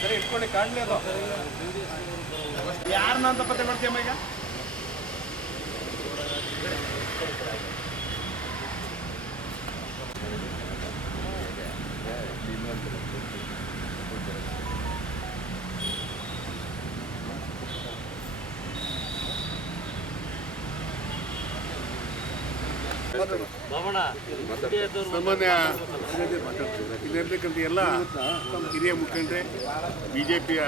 ಸರಿ ಇಟ್ಕೊಳ್ಳಿ ಕಾಣಲಿ ಅದು ಯಾರನ್ನ ಅಂತ ಪತ್ತೆ ಮಾಡ್ತೀಯಮ್ಮ ಈಗ? ಸಾಮಾನ್ಯ ಇಲ್ಲಿರ್ತಕ್ಕಂಥ ಎಲ್ಲ ಹಿರಿಯ ಮುಖಂಡರೇ ಬಿ ಜೆ ಪಿಯ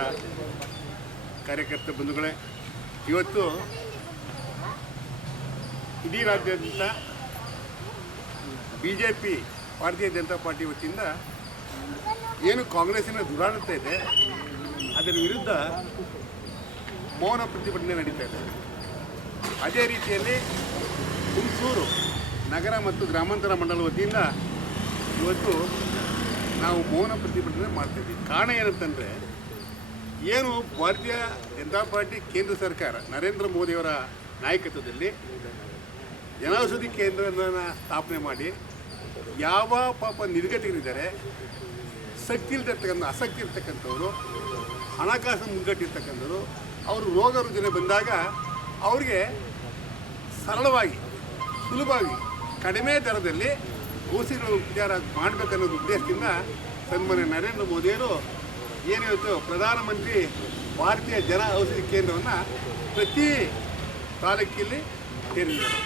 ಕಾರ್ಯಕರ್ತ ಬಂಧುಗಳೇ, ಇವತ್ತು ಇಡೀ ರಾಜ್ಯಾದ್ಯಂತ ಬಿ ಜೆ ಪಿ ಭಾರತೀಯ ಜನತಾ ಪಾರ್ಟಿ ವತಿಯಿಂದ ಏನು ಕಾಂಗ್ರೆಸ್ಸಿನ ದುರಾಡಳಿತ ಇದೆ, ಅದರ ವಿರುದ್ಧ ಮೌನ ಪ್ರತಿಭಟನೆ ನಡೀತಾ ಇದೆ. ಅದೇ ರೀತಿಯಲ್ಲಿ ಹುಣಸೂರು ನಗರ ಮತ್ತು ಗ್ರಾಮಾಂತರ ಮಂಡಲ ವತಿಯಿಂದ ಇವತ್ತು ನಾವು ಮೌನ ಪ್ರತಿಭಟನೆ ಮಾಡ್ತಿದ್ದೀವಿ ಕಾರಣ ಏನಂತಂದರೆ, ಏನು ಭಾರತೀಯ ಜನತಾ ಪಾರ್ಟಿ ಕೇಂದ್ರ ಸರ್ಕಾರ, ನರೇಂದ್ರ ಮೋದಿಯವರ ನಾಯಕತ್ವದಲ್ಲಿ ಜನೌಷಧಿ ಕೇಂದ್ರವನ್ನು ಸ್ಥಾಪನೆ ಮಾಡಿ, ಯಾವ ಪಾಪ ನಿರ್ಗತಿಗಳಿದ್ದಾರೆ, ಶಕ್ತಿ ಇಲ್ದಿರ್ತಕ್ಕಂಥ, ಆಸಕ್ತಿ ಇರ್ತಕ್ಕಂಥವ್ರು ಹಣಕಾಸು ಮುಗ್ಗಟ್ಟಿರ್ತಕ್ಕಂಥವ್ರು ಅವರು ರೋಗ ರುಜಿನ ಬಂದಾಗ ಅವ್ರಿಗೆ ಸರಳವಾಗಿ, ಸುಲಭವಾಗಿ ಕಡಿಮೆ ದರದಲ್ಲಿ ಔಷಧಿಗಳ ಉಪಚಾರ ಮಾಡಬೇಕನ್ನೋದು ಉದ್ದೇಶದಿಂದ ಸನ್ಮಾನ್ಯ ನರೇಂದ್ರ ಮೋದಿಯವರು ಏನಿವತ್ತು ಪ್ರಧಾನಮಂತ್ರಿ ಭಾರತೀಯ ಜನ ಔಷಧಿ ಕೇಂದ್ರವನ್ನು ಪ್ರತಿ ತಾಲೂಕಿನಲ್ಲಿ ಸೇರಿದ್ದಾರೆ.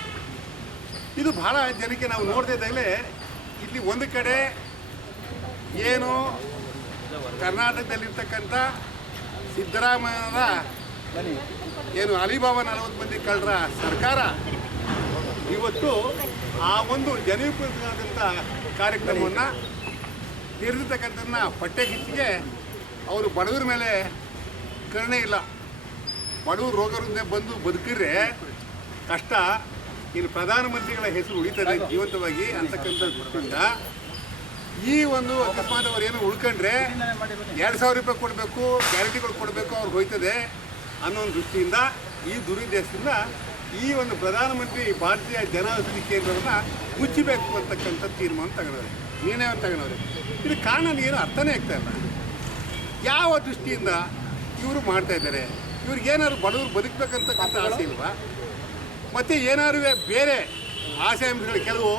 ಇದು ಬಹಳ ಜನಕ್ಕೆ ನಾವು ನೋಡ್ತಾ ಇದ್ದಾಗಲೇ ಇಲ್ಲಿ ಒಂದು ಕಡೆ ಏನು ಕರ್ನಾಟಕದಲ್ಲಿರ್ತಕ್ಕಂಥ ಸಿದ್ದರಾಮಯ್ಯನವರ ಏನು ಅಲಿಬಾಬಾ ನಲವತ್ತು ಮಂದಿ ಕಳ್ಳರ ಸರ್ಕಾರ, ಇವತ್ತು ಆ ಒಂದು ಜನಪ್ರಿಯವಾದಂಥ ಕಾರ್ಯಕ್ರಮವನ್ನು ನಿರ್ದಿರ್ತಕ್ಕಂಥ ಪಟ್ಟೆ ಹಿಚ್ಚಿಗೆ ಅವರು ಬಡವರ ಮೇಲೆ ಕರುಣೆ ಇಲ್ಲ. ಬಡವರು ರೋಗರಿಂದ ಬಂದು ಬದುಕಿದ್ರೆ ಕಷ್ಟ. ಇನ್ನು ಪ್ರಧಾನಮಂತ್ರಿಗಳ ಹೆಸರು ಉಳಿತದೆ ಜೀವಂತವಾಗಿ ಅಂತಕ್ಕಂಥ ದೃಷ್ಟಿಯಿಂದ ಈ ಒಂದು ಅಕಸ್ಮಾತ್ ಅವ್ರು ಏನು ಉಳ್ಕೊಂಡ್ರೆ ಎರಡು ಸಾವಿರ ರೂಪಾಯಿ ಕೊಡಬೇಕು, ಗ್ಯಾರಂಟಿಗಳು ಕೊಡಬೇಕು ಅವ್ರಿಗೆ ಹೋಯ್ತದೆ ಅನ್ನೋ ಒಂದು ದೃಷ್ಟಿಯಿಂದ ಈ ದುರುದ್ದೇಶದಿಂದ ಈ ಒಂದು ಪ್ರಧಾನಮಂತ್ರಿ ಭಾರತೀಯ ಜನೌಷಧಿ ಕೇಂದ್ರವನ್ನು ಮುಚ್ಚಬೇಕು ಅಂತಕ್ಕಂಥ ತೀರ್ಮಾನ ತಗೊಂಡವ್ರೆ. ನಿರ್ಣಯ ತಗೊಂಡವ್ರೆ. ಇದು ಕಾರಣ ಏನು ಅರ್ಥನೇ ಆಗ್ತಾ ಇಲ್ಲ. ಯಾವ ದೃಷ್ಟಿಯಿಂದ ಇವರು ಮಾಡ್ತಾ ಇದ್ದಾರೆ? ಇವ್ರಿಗೇನಾದ್ರು ಬಡವರು ಬದುಕಬೇಕಂತಕ್ಕಂಥ ಆಸೆ ಇಲ್ವಾ? ಮತ್ತು ಏನಾದ್ರು ಬೇರೆ ಆಸೆ ಅಂಶಗಳು ಕೆಲವು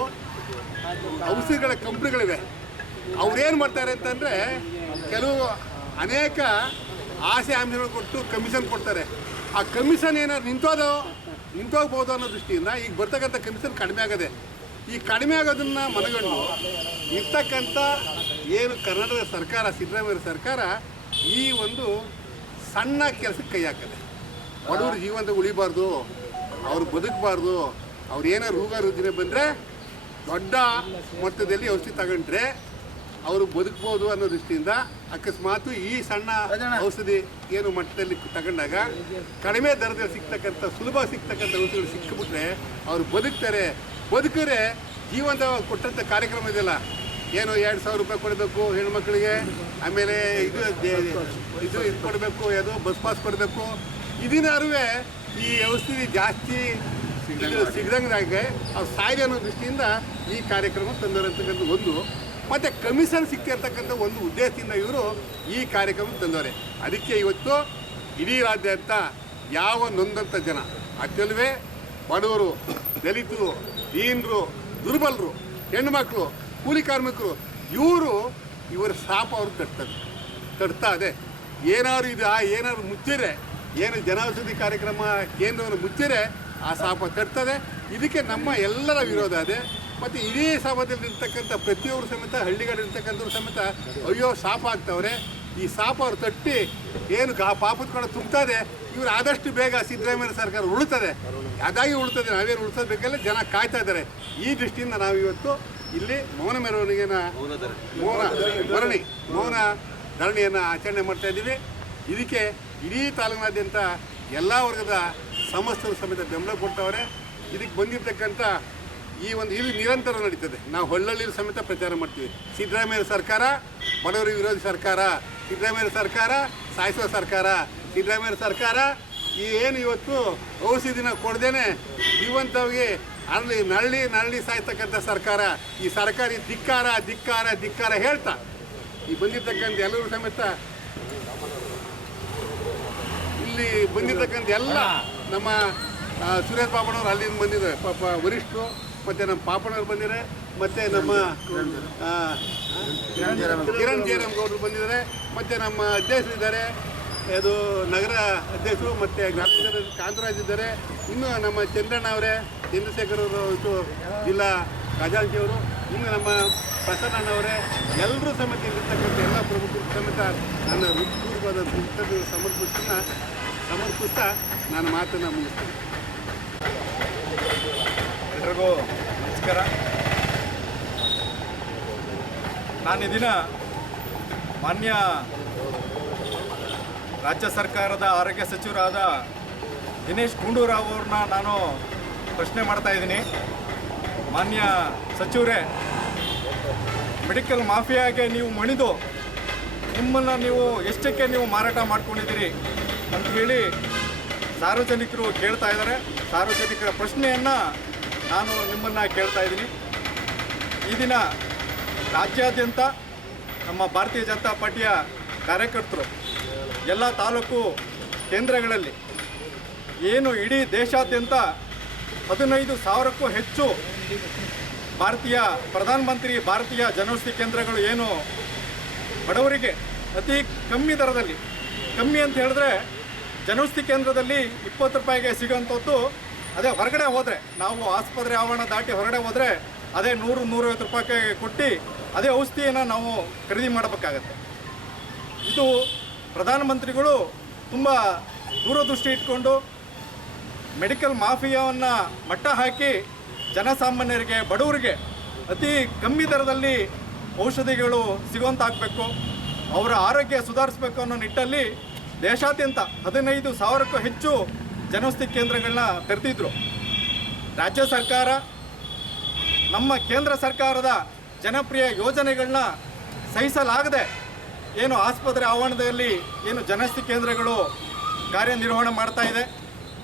ಔಷಧಿಗಳ ಕಂಪ್ನಿಗಳಿವೆ. ಅವ್ರೇನು ಮಾಡ್ತಾರೆ ಅಂತಂದರೆ ಕೆಲವು ಅನೇಕ ಆಸೆ ಅಂಶಗಳು ಕೊಟ್ಟು ಕಮಿಷನ್ ಕೊಡ್ತಾರೆ. ಆ ಕಮಿಷನ್ ಏನಾದ್ರು ನಿಂತೋದು? ನಿಂತೋಗ್ಬೋದು ಅನ್ನೋ ದೃಷ್ಟಿಯಿಂದ ಈಗ ಬರ್ತಕ್ಕಂಥ ಕಮಿಷನ್ ಕಡಿಮೆ ಆಗದೆ. ಈ ಕಡಿಮೆ ಆಗೋದನ್ನು ಮನಗಂಡು ಇರ್ತಕ್ಕಂಥ ಏನು ಕರ್ನಾಟಕ ಸರ್ಕಾರ, ಸಿದ್ದರಾಮಯ್ಯ ಸರ್ಕಾರ ಈ ಒಂದು ಸಣ್ಣ ಕೆಲಸಕ್ಕೆ ಕೈ ಹಾಕದೆ. ಬಡವರು ಜೀವಂತ ಉಳಿಬಾರ್ದು, ಅವ್ರು ಬದುಕಬಾರ್ದು, ಅವ್ರು ಏನೋ ರೋಗ ರುಜಿನ ಬಂದರೆ ದೊಡ್ಡ ಮಟ್ಟದಲ್ಲಿ ಔಷಧಿ ತಗೊಂಡ್ರೆ ಅವರು ಬದುಕ್ಬೋದು ಅನ್ನೋ ದೃಷ್ಟಿಯಿಂದ ಅಕಸ್ಮಾತ್ ಈ ಸಣ್ಣ ಔಷಧಿ ಏನು ಮಟ್ಟದಲ್ಲಿ ತಗೊಂಡಾಗ ಕಡಿಮೆ ದರದಲ್ಲಿ ಸಿಗ್ತಕ್ಕಂಥ ಸುಲಭ ಸಿಗ್ತಕ್ಕಂಥ ಔಷಧಿಗಳು ಸಿಕ್ಕಿಬಿಟ್ರೆ ಅವರು ಬದುಕ್ತಾರೆ. ಬದುಕಿದ್ರೆ ಜೀವನದ ಕೊಟ್ಟಂಥ ಕಾರ್ಯಕ್ರಮ ಇದೆಯಲ್ಲ. ಏನು ಎರಡು ಸಾವಿರ ರೂಪಾಯಿ ಕೊಡಬೇಕು ಹೆಣ್ಮಕ್ಳಿಗೆ ಆಮೇಲೆ ಇದು ಇದು ಇದು ಕೊಡಬೇಕು ಅದು ಬಸ್ ಪಾಸ್ ಕೊಡಬೇಕು. ಇದನ್ನಾರು ಈ ಔಷಧಿ ಜಾಸ್ತಿ ಸಿಗ್ದಂಗೆ ಸಿಗದಂಗೆ ಅವ್ರು ಸಾಯಿದೆ ಅನ್ನೋ ದೃಷ್ಟಿಯಿಂದ ಈ ಕಾರ್ಯಕ್ರಮ ತಂದರಂತಕ್ಕಂಥ ಒಂದು ಮತ್ತು ಕಮಿಷನ್ ಸಿಕ್ತಿರ್ತಕ್ಕಂಥ ಒಂದು ಉದ್ದೇಶದಿಂದ ಇವರು ಈ ಕಾರ್ಯಕ್ರಮ ತಂದವರೆ. ಅದಕ್ಕೆ ಇವತ್ತು ಇಡೀ ರಾಜ್ಯಾದ್ಯಂತ ಯಾವ ನೊಂದಂಥ ಜನ, ಅಚ್ಚಲ್ವೇ, ಬಡವರು, ದಲಿತರು, ದೀನರು, ದುರ್ಬಲರು ಹೆಣ್ಣುಮಕ್ಕಳು ಕೂಲಿ ಕಾರ್ಮಿಕರು, ಇವರು ಇವರ ಶಾಪ ಅವರು ತಟ್ತಾರೆ ತಡ್ತಾ ಇದೆ. ಏನಾದ್ರು ಇದು ಆ ಏನಾದ್ರು ಮುಚ್ಚಿರೆ ಏನು ಜನೌಷಧಿ ಕಾರ್ಯಕ್ರಮ ಕೇಂದ್ರವನ್ನು ಮುಚ್ಚಿರೆ ಆ ಶಾಪ ತಡ್ತದೆ ಇದಕ್ಕೆ ನಮ್ಮ ಎಲ್ಲರ ವಿರೋಧ ಇದೆ ಮತ್ತು ಇಡೀ ಸಮಾಜದಲ್ಲಿರ್ತಕ್ಕಂಥ ಪ್ರತಿಯೊಬ್ಬರು ಸಮೇತ ಹಳ್ಳಿಗಳಿರ್ತಕ್ಕಂಥವ್ರು ಸಮೇತ, ಅಯ್ಯೋ ಶಾಪ ಆಗ್ತವ್ರೆ. ಈ ಶಾಪ ಅವ್ರು ತಟ್ಟಿ ಏನು ಆ ಪಾಪದ ಕಡೆ ತುಂಬ್ತದೆ, ಇವ್ರು ಆದಷ್ಟು ಬೇಗ ಸಿದ್ದರಾಮಯ್ಯ ಸರ್ಕಾರ ಉಳಿತದೆ. ಅದಾಗಿ ಉಳಿತದೆ, ನಾವೇನು ಉಳಿಸೋದಕ್ಕೆಲ್ಲ ಜನ ಕಾಯ್ತಾ ಇದ್ದಾರೆ. ಈ ದೃಷ್ಟಿಯಿಂದ ನಾವು ಇವತ್ತು ಇಲ್ಲಿ ಮೌನ ಮೆರವಣಿಗೆನ ಮೌನ ಧರಣಿ, ಮೌನ ಧರಣಿಯನ್ನು ಆಚರಣೆ ಮಾಡ್ತಾ ಇದ್ದೀವಿ. ಇದಕ್ಕೆ ಇಡೀ ತಾಲೂಕಿನಾದ್ಯಂತ ಎಲ್ಲ ವರ್ಗದ ಸಮಸ್ತರು ಸಮೇತ ಬೆಂಬಲ ಕೊಡ್ತಾವ್ರೆ ಇದಕ್ಕೆ ಬಂದಿರತಕ್ಕಂಥ ಈ ಒಂದು ಇಲ್ಲಿ ನಿರಂತರ ನಡೀತದೆ. ನಾವು ಹೊಳ್ಳಳ್ಳಿ ಸಮೇತ ಪ್ರಚಾರ ಮಾಡ್ತೀವಿ. ಸಿದ್ದರಾಮಯ್ಯ ಸರ್ಕಾರ ಬಡವರ ವಿರೋಧಿ ಸರ್ಕಾರ, ಸಿದ್ದರಾಮಯ್ಯ ಸರ್ಕಾರ, ಸಾಯಿಸುವ ಸರ್ಕಾರ, ಸಿದ್ದರಾಮಯ್ಯ ಸರ್ಕಾರ, ಈ ಏನು ಇವತ್ತು ಔಷಧಿನ ಕೊಡ್ದೇನೆ ಜೀವಂತವಾಗಿ ಅಲ್ಲಿ ನಳ್ಳಿ ನಳ್ಳಿ ಸಾಯ್ತಕ್ಕಂಥ ಸರ್ಕಾರ, ಈ ಸರ್ಕಾರಿ ಧಿಕ್ಕಾರ ಧಿಕ್ಕಾರ ಧಿಕ್ಕಾರ ಹೇಳ್ತಾ, ಈ ಬಂದಿರ್ತಕ್ಕಂಥ ಎಲ್ಲರೂ ಸಮೇತ ಇಲ್ಲಿ ಬಂದಿರ್ತಕ್ಕಂಥ ಎಲ್ಲ ನಮ್ಮ ಸುರೇಶ್ ಸುರೇಶ್ ಬಾಬಣ್ಣವ್ರು ಅಲ್ಲಿಂದ ಬಂದಿದ್ದಾರೆ. ಪಾಪ ವರಿಷ್ಠರು ಮತ್ತು ನಮ್ಮ ಪಾಪನವ್ರು ಬಂದಿದ್ದಾರೆ, ಮತ್ತು ನಮ್ಮ ಕಿರಣ್ ಜಯರಾಮ್ ಗೌಡರು ಬಂದಿದ್ದಾರೆ, ಮತ್ತು ನಮ್ಮ ಅಧ್ಯಕ್ಷರು ಇದ್ದಾರೆ. ಅದು ನಗರ ಅಧ್ಯಕ್ಷರು ಮತ್ತು ಗ್ರಾಮೀಣ ಕಾಂತರಾಜ್ ಇದ್ದಾರೆ. ಇನ್ನು ನಮ್ಮ ಚಂದ್ರಣ್ಣ ಅವರೇ, ಚಂದ್ರಶೇಖರ್ ಅವರು ಜಿಲ್ಲಾ ಖಜಾಂಚಿ ಅವರು, ಇನ್ನು ನಮ್ಮ ಪ್ರಸನ್ನಣ್ಣವರೇ ಎಲ್ಲರೂ ಸಮೇತ ಇಲ್ಲಿರ್ತಕ್ಕಂಥ ಎಲ್ಲ ಪ್ರಮುಖರು ಸಮೇತ ನನ್ನ ಹೃತ್ಪೂರ್ವವಾದ ಸಮರ್ಪಿಸ್ತಾ ಸಮರ್ಪಿಸ್ತಾ ನಾನು ಮಾತನ್ನು ಮುಗಿಸ್ತೀನಿ. ಎಲ್ರಿಗೂ ನಮಸ್ಕಾರ. ನಾನು ದಿನ ಮಾನ್ಯ ರಾಜ್ಯ ಸರ್ಕಾರದ ಆರೋಗ್ಯ ಸಚಿವರಾದ ದಿನೇಶ್ ಗುಂಡೂರಾವ್ ಅವ್ರನ್ನ ನಾನು ಪ್ರಶ್ನೆ ಮಾಡ್ತಾ ಇದ್ದೀನಿ. ಮಾನ್ಯ ಸಚಿವರೇ, ಮೆಡಿಕಲ್ ಮಾಫಿಯಾಗೆ ನೀವು ಮಣಿದು ನಿಮ್ಮನ್ನು ನೀವು ಎಷ್ಟಕ್ಕೆ ನೀವು ಮಾರಾಟ ಮಾಡ್ಕೊಂಡಿದ್ದೀರಿ ಅಂತ ಹೇಳಿ ಸಾರ್ವಜನಿಕರು ಕೇಳ್ತಾ ಇದ್ದಾರೆ. ಸಾರ್ವಜನಿಕರ ಪ್ರಶ್ನೆಯನ್ನು ನಾನು ನಿಮ್ಮನ್ನು ಕೇಳ್ತಾ ಇದ್ದೀನಿ. ಈ ದಿನ ರಾಜ್ಯಾದ್ಯಂತ ನಮ್ಮ ಭಾರತೀಯ ಜನತಾ ಪಾರ್ಟಿಯ ಕಾರ್ಯಕರ್ತರು, ಎಲ್ಲ ತಾಲೂಕು ಕೇಂದ್ರಗಳಲ್ಲಿ ಏನು ಇಡೀ ದೇಶಾದ್ಯಂತ ಹದಿನೈದು ಸಾವಿರಕ್ಕೂ ಹೆಚ್ಚು ಭಾರತೀಯ ಪ್ರಧಾನಮಂತ್ರಿ ಭಾರತೀಯ ಜನೌಷಧಿ ಕೇಂದ್ರಗಳು ಏನು ಬಡವರಿಗೆ ಅತಿ ಕಮ್ಮಿ ದರದಲ್ಲಿ, ಕಮ್ಮಿ ಅಂತ ಹೇಳಿದ್ರೆ ಜನೌಷಧಿ ಕೇಂದ್ರದಲ್ಲಿ ಇಪ್ಪತ್ತು ರೂಪಾಯಿಗೆ ಸಿಗೋಂಥದ್ದು ಅದೇ ಹೊರಗಡೆ ಹೋದರೆ, ನಾವು ಆಸ್ಪತ್ರೆ ಆವರಣ ದಾಟಿ ಹೊರಗಡೆ ಹೋದರೆ ಅದೇ ನೂರು, ನೂರೈವತ್ತು ರೂಪಾಯಿಗೆ ಕೊಟ್ಟು ಅದೇ ಔಷಧಿಯನ್ನು ನಾವು ಖರೀದಿ ಮಾಡಬೇಕಾಗತ್ತೆ. ಇದು ಪ್ರಧಾನಮಂತ್ರಿಗಳು ತುಂಬ ದೂರದೃಷ್ಟಿ ಇಟ್ಕೊಂಡು ಮೆಡಿಕಲ್ ಮಾಫಿಯಾವನ್ನು ಮಟ್ಟ ಹಾಕಿ ಜನಸಾಮಾನ್ಯರಿಗೆ, ಬಡವರಿಗೆ ಅತಿ ಕಮ್ಮಿ ದರದಲ್ಲಿ ಔಷಧಿಗಳು ಸಿಗುವಂತಾಗಬೇಕು, ಅವರ ಆರೋಗ್ಯ ಸುಧಾರಿಸಬೇಕು ಅನ್ನೋ ನಿಟ್ಟಲ್ಲಿ ದೇಶಾದ್ಯಂತ ಹದಿನೈದು ಸಾವಿರಕ್ಕೂ ಹೆಚ್ಚು ಜನೌಷಧಿ ಕೇಂದ್ರಗಳನ್ನ ತೆರೆದಿದ್ರು. ರಾಜ್ಯ ಸರ್ಕಾರ, ನಮ್ಮ ಕೇಂದ್ರ ಸರ್ಕಾರದ ಜನಪ್ರಿಯ ಯೋಜನೆಗಳನ್ನ ಸಹಿಸಲಾಗದೆ ಏನು ಆಸ್ಪತ್ರೆ ಆವರಣದಲ್ಲಿ ಏನು ಜನೌಷಧಿ ಕೇಂದ್ರಗಳು ಕಾರ್ಯನಿರ್ವಹಣೆ ಮಾಡ್ತಾ ಇದೆ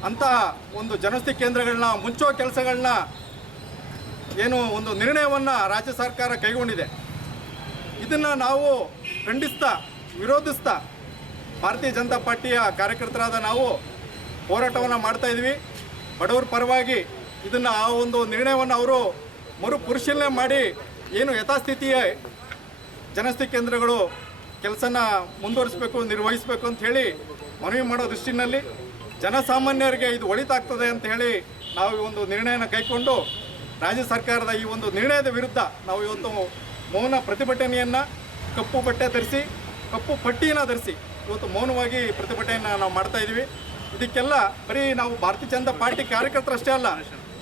ಅಂತಹ ಒಂದು ಜನೌಷಧಿ ಕೇಂದ್ರಗಳನ್ನ ಮುಚ್ಚೋ ಕೆಲಸಗಳನ್ನ ಏನು ಒಂದು ನಿರ್ಣಯವನ್ನು ರಾಜ್ಯ ಸರ್ಕಾರ ಕೈಗೊಂಡಿದೆ. ಇದನ್ನು ನಾವು ಖಂಡಿಸ್ತಾ ವಿರೋಧಿಸ್ತಾ, ಭಾರತೀಯ ಜನತಾ ಪಾರ್ಟಿಯ ಕಾರ್ಯಕರ್ತರಾದ ನಾವು ಹೋರಾಟವನ್ನು ಮಾಡ್ತಾ ಇದ್ವಿ. ಬಡವರ ಪರವಾಗಿ ಇದನ್ನು ಆ ಒಂದು ನಿರ್ಣಯವನ್ನು ಅವರು ಮರು ಪರಿಶೀಲನೆ ಮಾಡಿ ಏನು ಯಥಾಸ್ಥಿತಿಯ ಜನಸ್ಥಿ ಕೇಂದ್ರಗಳು ಕೆಲಸನ ಮುಂದುವರಿಸಬೇಕು, ನಿರ್ವಹಿಸಬೇಕು ಅಂತ ಹೇಳಿ ಮನವಿ ಮಾಡೋ ದೃಷ್ಟಿನಲ್ಲಿ ಜನಸಾಮಾನ್ಯರಿಗೆ ಇದು ಒಳಿತಾಗ್ತದೆ ಅಂತ ಹೇಳಿ ನಾವು ಈ ಒಂದು ನಿರ್ಣಯನ ಕೈಕೊಂಡು ರಾಜ್ಯ ಸರ್ಕಾರದ ಈ ಒಂದು ನಿರ್ಣಯದ ವಿರುದ್ಧ ನಾವು ಇವತ್ತು ಮೌನ ಪ್ರತಿಭಟನೆಯನ್ನು ಕಪ್ಪು ಬಟ್ಟೆ ಧರಿಸಿ, ಕಪ್ಪು ಪಟ್ಟಿಯನ್ನು ಧರಿಸಿ ಇವತ್ತು ಮೌನವಾಗಿ ಪ್ರತಿಭಟನೆಯನ್ನು ನಾವು ಮಾಡ್ತಾ ಇದ್ದೀವಿ. ಇದಕ್ಕೆಲ್ಲ ಬರೀ ನಾವು ಭಾರತೀಯ ಜನತಾ ಪಾರ್ಟಿ ಕಾರ್ಯಕರ್ತರಷ್ಟೇ ಅಲ್ಲ,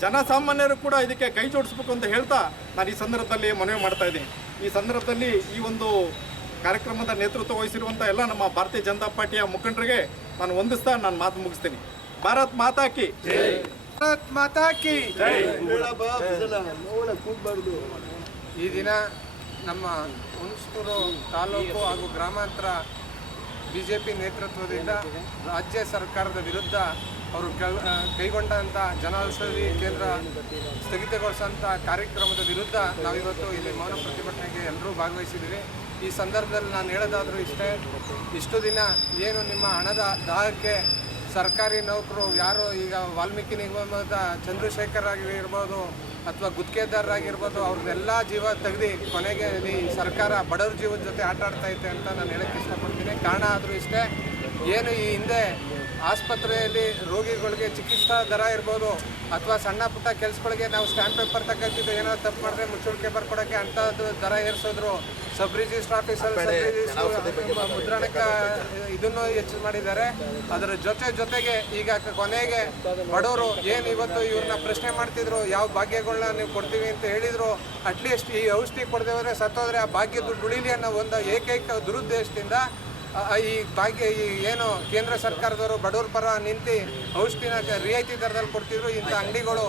ಜನಸಾಮಾನ್ಯರು ಕೂಡ ಇದಕ್ಕೆ ಕೈ ಜೋಡಿಸ್ಬೇಕು ಅಂತ ಹೇಳ್ತಾ ನಾನು ಈ ಸಂದರ್ಭದಲ್ಲಿ ಮನವಿ ಮಾಡ್ತಾ ಇದ್ದೀನಿ. ಈ ಸಂದರ್ಭದಲ್ಲಿ ಈ ಒಂದು ಕಾರ್ಯಕ್ರಮದ ನೇತೃತ್ವ ವಹಿಸಿರುವಂಥ ಎಲ್ಲ ನಮ್ಮ ಭಾರತೀಯ ಜನತಾ ಪಾರ್ಟಿಯ ಮುಖಂಡರಿಗೆ ನಾನು ಹೊಂದಿಸ್ತಾ ನಾನು ಮಾತು ಮುಗಿಸ್ತೀನಿ. ಭಾರತ್ ಮಾತಾಕಿ ಭಾರತ್ ಮಾತಾ ಕಿ ಈ ದಿನ ನಮ್ಮ ಹುಣಸೂರು ತಾಲೂಕು ಹಾಗೂ ಗ್ರಾಮಾಂತರ ಬಿ ಜೆ ಪಿ ನೇತೃತ್ವದಿಂದ ರಾಜ್ಯ ಸರ್ಕಾರದ ವಿರುದ್ಧ ಅವರು ಕೈಗೊಂಡಂಥ ಜನೌಷಧಿ ಕೇಂದ್ರ ಸ್ಥಗಿತಗೊಳಿಸೋಂಥ ಕಾರ್ಯಕ್ರಮದ ವಿರುದ್ಧ ನಾವಿವತ್ತು ಇಲ್ಲಿ ಮೌನ ಪ್ರತಿಭಟನೆಗೆ ಎಲ್ಲರೂ ಭಾಗವಹಿಸಿದ್ದೀವಿ ಈ ಸಂದರ್ಭದಲ್ಲಿ ನಾನು ಹೇಳೋದಾದರೂ ಇಷ್ಟೇ, ಇಷ್ಟು ದಿನ ಏನು ನಿಮ್ಮ ಹಣದ ದಾಹಕ್ಕೆ ಸರ್ಕಾರಿ ನೌಕರು ಯಾರು ಈಗ ವಾಲ್ಮೀಕಿ ನಿಗಮದ ಚಂದ್ರಶೇಖರ್ ಆಗಿರ್ಬೋದು ಅಥವಾ ಗುತ್ತಿಗೆದಾರರಾಗಿರ್ಬೋದು, ಅವ್ರನ್ನೆಲ್ಲ ಜೀವ ತೆಗೆದು ಕೊನೆಗೆ ಈ ಸರ್ಕಾರ ಬಡವ್ರ ಜೀವದ ಜೊತೆ ಆಟ ಆಡ್ತಾ ಐತೆ ಅಂತ ನಾನು ಹೇಳಕ್ಕೆ ಇಷ್ಟಪಡ್ತೀನಿ. ಕಾರಣ ಆದರೂ ಇಷ್ಟೇ, ಏನು ಈ ಹಿಂದೆ ಆಸ್ಪತ್ರೆಯಲ್ಲಿ ರೋಗಿಗಳಿಗೆ ಚಿಕಿತ್ಸಾ ದರ ಇರ್ಬೋದು ಅಥವಾ ಸಣ್ಣ ಪುಟ್ಟ ಕೆಲಸಗಳಿಗೆ ನಾವು ಸ್ಟ್ಯಾಂಪ್ ಪೇಪರ್ ತಗೊಂತಿದ್ದು ಏನೋ ತಪ್ಪು ಮಾಡಿದ್ರೆ ಮುಚ್ಚು ಪೇಪರ್ ಕೊಡೋಕ್ಕೆ ಅಂಥದ್ದು ದರ ಏರಿಸಿದ್ರು. ಸಬ್ ರಿಜಿಸ್ಟ್ರ್ ಆಫೀಸಲ್ಲಿ ಸಬ್ ರಿಜಿಸ್ಟರ್ ಮುದ್ರಣಕ್ಕೆ ಇದನ್ನು ಹೆಚ್ಚು ಮಾಡಿದ್ದಾರೆ. ಅದರ ಜೊತೆ ಜೊತೆಗೆ ಈಗ ಕೊನೆಗೆ ಬಡವರು ಏನು ಇವತ್ತು ಇವ್ರನ್ನ ಪ್ರಶ್ನೆ ಮಾಡ್ತಿದ್ರು ಯಾವ ಭಾಗ್ಯಗಳನ್ನ ನೀವು ಕೊಡ್ತೀವಿ ಅಂತ ಹೇಳಿದರು ಅಟ್ಲೀಸ್ಟ್ ಈ ಔಷಧಿ ಕೊಡದೆ ಹೋದ್ರೆ ಸತ್ತೋದ್ರೆ ಆ ಭಾಗ್ಯ ದುಡ್ಡು ಉಳಿಲಿ ಅನ್ನೋ ಒಂದು ಏಕೈಕ ದುರುದ್ದೇಶದಿಂದ ಈ ಭಾಗ್ಯ, ಈ ಏನು ಕೇಂದ್ರ ಸರ್ಕಾರದವರು ಬಡವ್ರ ಪರ ನಿಂತು ಔಷಧಿನ ರಿಯಾಯಿತಿ ದರದಲ್ಲಿ ಕೊಡ್ತಿದ್ರು ಇಂಥ ಅಂಗಡಿಗಳು.